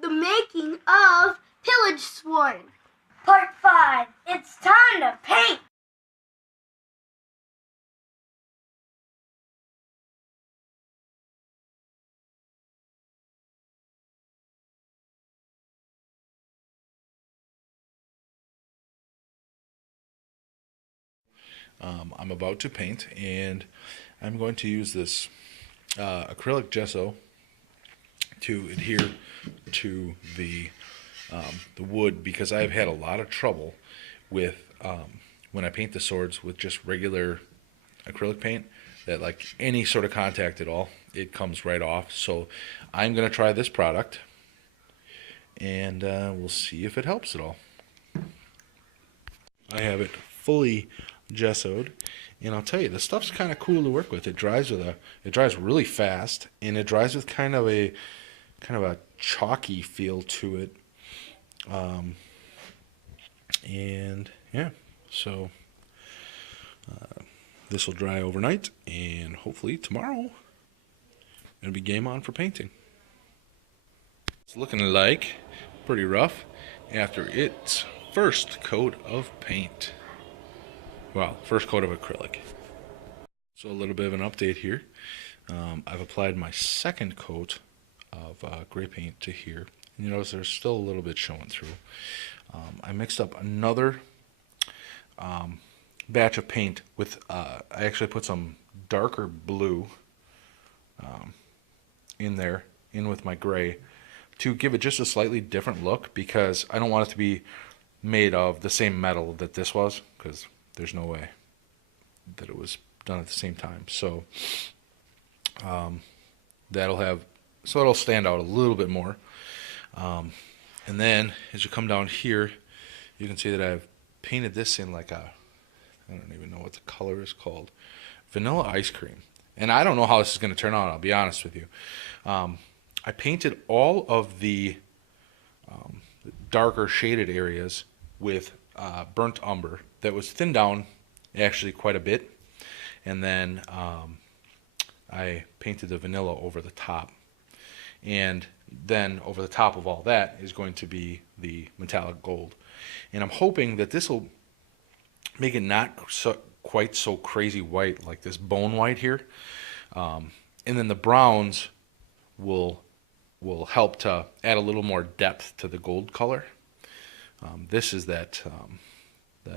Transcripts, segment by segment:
the making of Pillage Sworn. Part 5. It's time to paint! I'm about to paint, and I'm going to use this acrylic gesso to adhere to the wood, because I've had a lot of trouble with when I paint the swords with just regular acrylic paint, that like any sort of contact at all, it comes right off. So I'm going to try this product, and we'll see if it helps at all. I have it fully gessoed, and I'll tell you, the stuff's kind of cool to work with. It dries really fast, and it dries with kind of a chalky feel to it. And yeah, so this will dry overnight, and hopefully tomorrow it'll be game on for painting. It's looking like pretty rough after its first coat of paint. Well, first coat of acrylic. So a little bit of an update here. I've applied my second coat of gray paint to here. And you notice there's still a little bit showing through. I mixed up another batch of paint with, I actually put some darker blue in there, in with my gray, to give it just a slightly different look, because I don't want it to be made of the same metal that this was, because there's no way that it was done at the same time. So it'll stand out a little bit more. And then as you come down here, you can see that I've painted this in like I don't even know what the color is called, vanilla ice cream. And I don't know how this is going to turn out, I'll be honest with you. I painted all of the darker shaded areas with burnt umber that was thinned down actually quite a bit, and then I painted the vanilla over the top, and then over the top of all that is going to be the metallic gold. And I'm hoping that this will make it not quite so crazy white, like this bone white here, and then the browns will help to add a little more depth to the gold color. This is that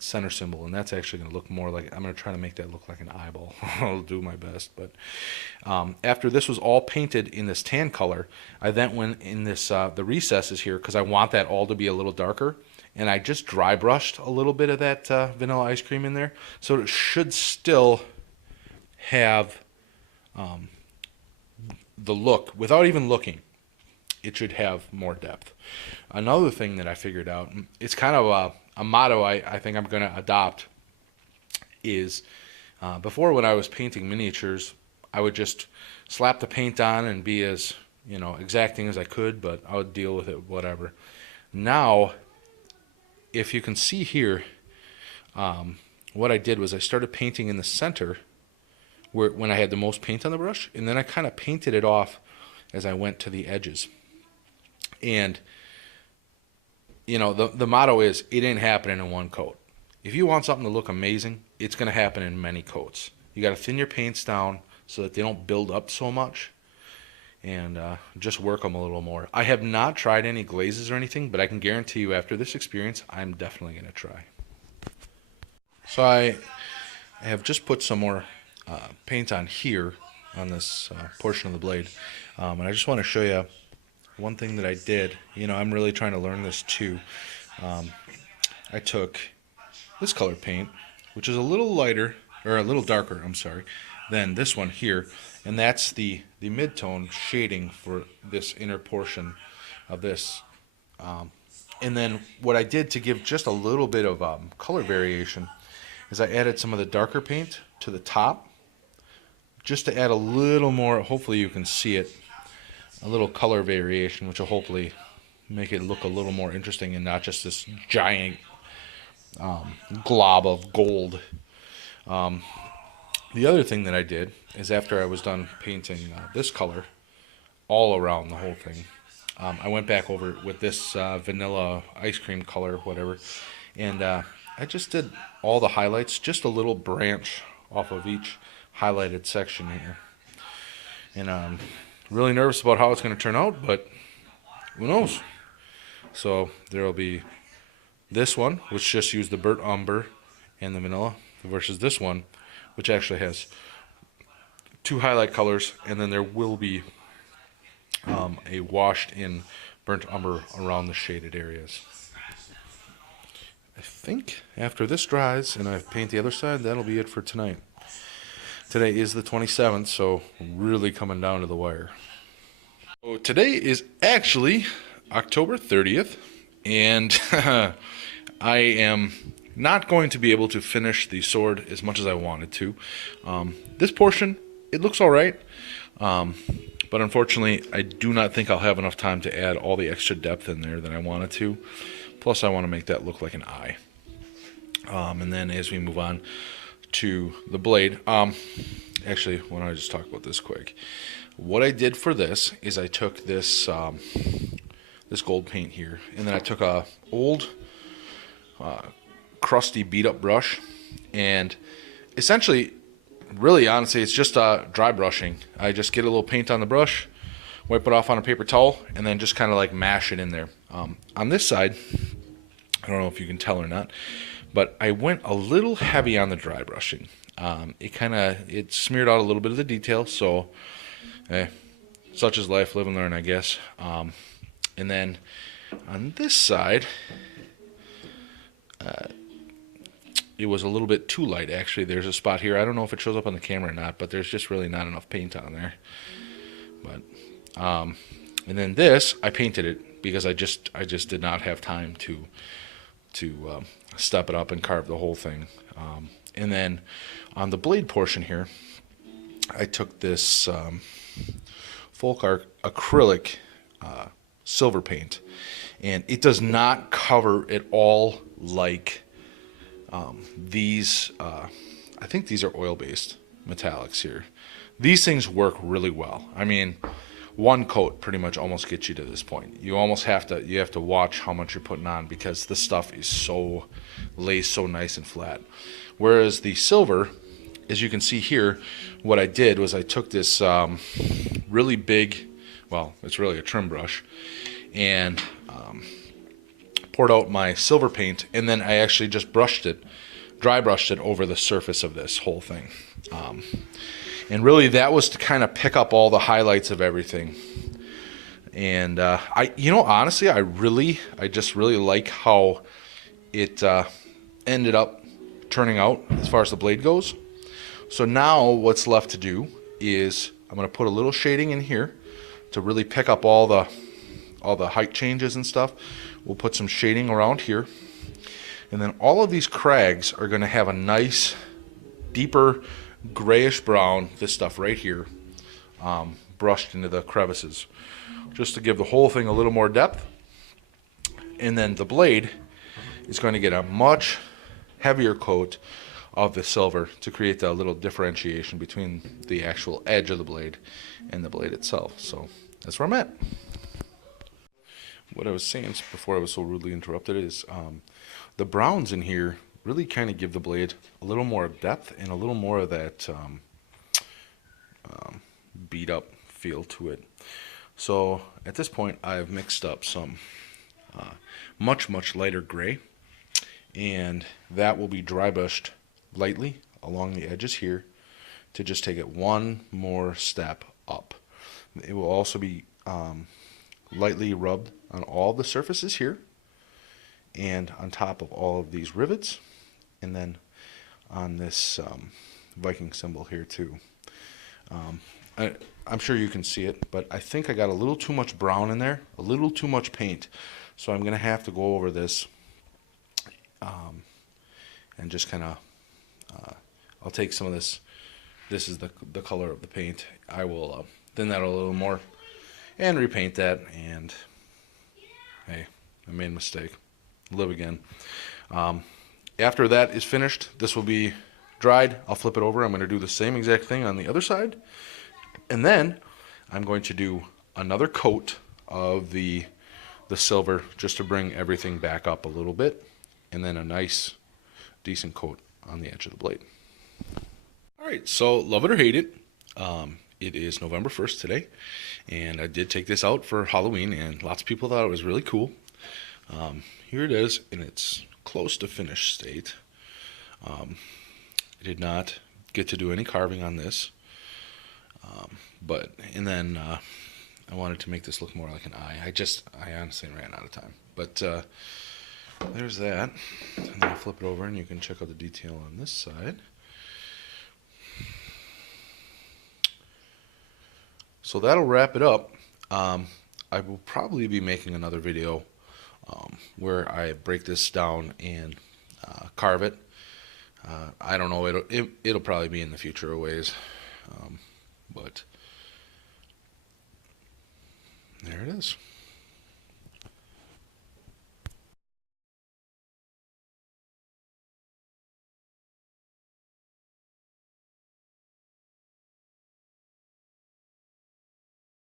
center symbol, and that's actually going to look more like, I'm going to try to make that look like an eyeball. I'll do my best. But after this was all painted in this tan color, I then went in this the recesses here, because I want that all to be a little darker, and I just dry brushed a little bit of that vanilla ice cream in there, so it should still have the look without even looking. It should have more depth. Another thing that I figured out, it's kind of a motto I think I'm going to adopt, is before, when I was painting miniatures, I would just slap the paint on and be as exacting as I could, but I would deal with it whatever. Now, if you can see here, what I did was I started painting in the center when I had the most paint on the brush, and then I kind of painted it off as I went to the edges. And the motto is, it ain't happening in one coat. If you want something to look amazing, it's going to happen in many coats. You got to thin your paints down so that they don't build up so much, and just work them a little more. I have not tried any glazes or anything, but I can guarantee you, after this experience, I'm definitely going to try. So I have just put some more paint on here, on this portion of the blade, and I just want to show you one thing that I did. I'm really trying to learn this too. I took this color paint, which is a little lighter, or a little darker, I'm sorry, than this one here, and that's the mid-tone shading for this inner portion of this. And then what I did to give just a little bit of color variation is I added some of the darker paint to the top, just to add a little more, hopefully you can see it, a little color variation, which will hopefully make it look a little more interesting and not just this giant glob of gold. The other thing that I did is, after I was done painting this color all around the whole thing, I went back over it with this vanilla ice cream color, whatever, and I just did all the highlights, just a little branch off of each highlighted section here. And I'm really nervous about how it's going to turn out, but who knows? So there will be this one, which just used the burnt umber and the vanilla, versus this one, which actually has 2 highlight colors, and then there will be a washed in burnt umber around the shaded areas. I think after this dries and I paint the other side, that'll be it for tonight. Today is the 27th, so really coming down to the wire. So today is actually October 30th, and I am not going to be able to finish the sword as much as I wanted to. This portion, it looks all right, but unfortunately, I do not think I'll have enough time to add all the extra depth in there that I wanted to. Plus, I want to make that look like an eye. And then as we move on to the blade, actually, why don't I just talk about this quick? What I did for this is I took this this gold paint here, and then I took a old crusty beat up brush, and essentially, really honestly, it's just dry brushing. I just get a little paint on the brush, wipe it off on a paper towel, and then just kind of like mash it in there. On this side, I don't know if you can tell or not, but I went a little heavy on the dry brushing. It smeared out a little bit of the detail, so such is life, live and learn, I guess. And then on this side, it was a little bit too light, actually. There's a spot here. I don't know if it shows up on the camera or not, but there's just really not enough paint on there. But and then this, I painted it because I just did not have time to step it up and carve the whole thing. And then on the blade portion here, I took this folk acrylic silver paint, and it does not cover at all like these. I think these are oil-based metallics here. These things work really well. I mean, one coat pretty much almost gets you to this point. You almost have to watch how much you're putting on, because this stuff is lays so nice and flat. Whereas the silver, as you can see here, what I did was I took this really big, well, it's really a trim brush, and poured out my silver paint, and then I actually just dry brushed it over the surface of this whole thing. And really that was to kind of pick up all the highlights of everything. And honestly, I just really like how it ended up turning out as far as the blade goes. So now what's left to do is I'm going to put a little shading in here to really pick up all the height changes and stuff. We'll put some shading around here, and then all of these crags are going to have a nice deeper grayish brown, this stuff right here, brushed into the crevices, just to give the whole thing a little more depth. And then the blade is going to get a much heavier coat of the silver to create that little differentiation between the actual edge of the blade and the blade itself. So that's where I'm at. What I was saying before I was so rudely interrupted is the browns in here really kind of give the blade a little more depth and a little more of that beat up feel to it. So at this point I've mixed up some much lighter gray, and that will be dry brushed lightly along the edges here to just take it one more step up. It will also be lightly rubbed on all the surfaces here and on top of all of these rivets, and then on this Viking symbol here too. I'm sure you can see it, but I think I got a little too much brown in there, a little too much paint, so I'm gonna have to go over this and just kind of I'll take some of this is the color of the paint. I will thin that a little more and repaint that, and hey, I made a mistake. Live again. After that is finished, this will be dried. I'll flip it over. I'm going to do the same exact thing on the other side, and then I'm going to do another coat of the silver just to bring everything back up a little bit, and then a nice decent coat on the edge of the blade. Alright, so love it or hate it, it is November 1st today, and I did take this out for Halloween, and lots of people thought it was really cool. Here it is in its close to finished state. I did not get to do any carving on this, and then I wanted to make this look more like an eye. I honestly ran out of time, but there's that. And then I'll flip it over and you can check out the detail on this side. So that'll wrap it up. I will probably be making another video where I break this down and carve it. I don't know, it'll probably be in the future a ways, but there it is.